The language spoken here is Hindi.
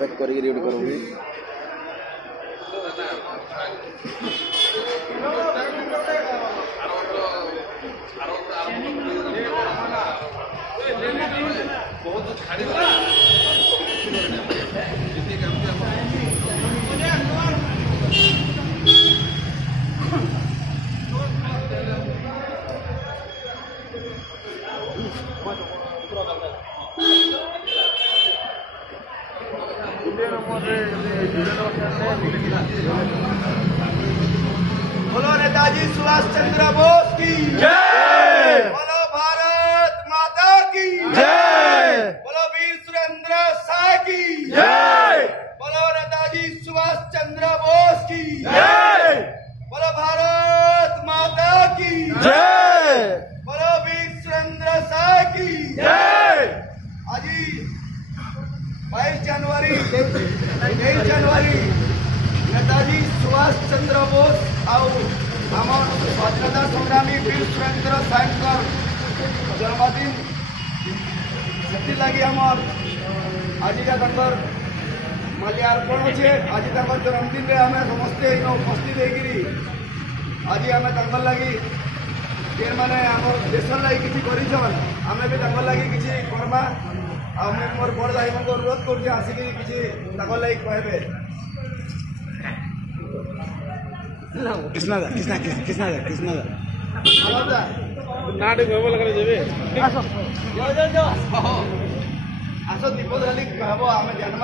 बैक करके रीड करूँगी। बोलो नेताजी सुभाष चंद्र बोस की जय। बोलो भारत माता की जय। बोलो वीर सुरेंद्र साय की जय। बोलो नेताजी सुभाष चंद्र बोस की जय। बोलो भारत माता की जय। बोलो वीर सुरेंद्र साय की जय। आज 22 जनवरी नेताजी सुभाष चंद्र बोस आम स्वाधीनता संग्रामी वीर सुरेंद्र साय जन्मदिन से लगी आज माल्यार्पण अच्छे। आज जन्मदिन में आम समस्ते उपस्थित आज आम लगी जे मैंने आम देश लगी किसी कर लगी किसी करमा मोर बड़ भाई को अनुरोध कर आसिक किसी लगी कहे कृष्णदा आस दीप धाली कह आम जन्म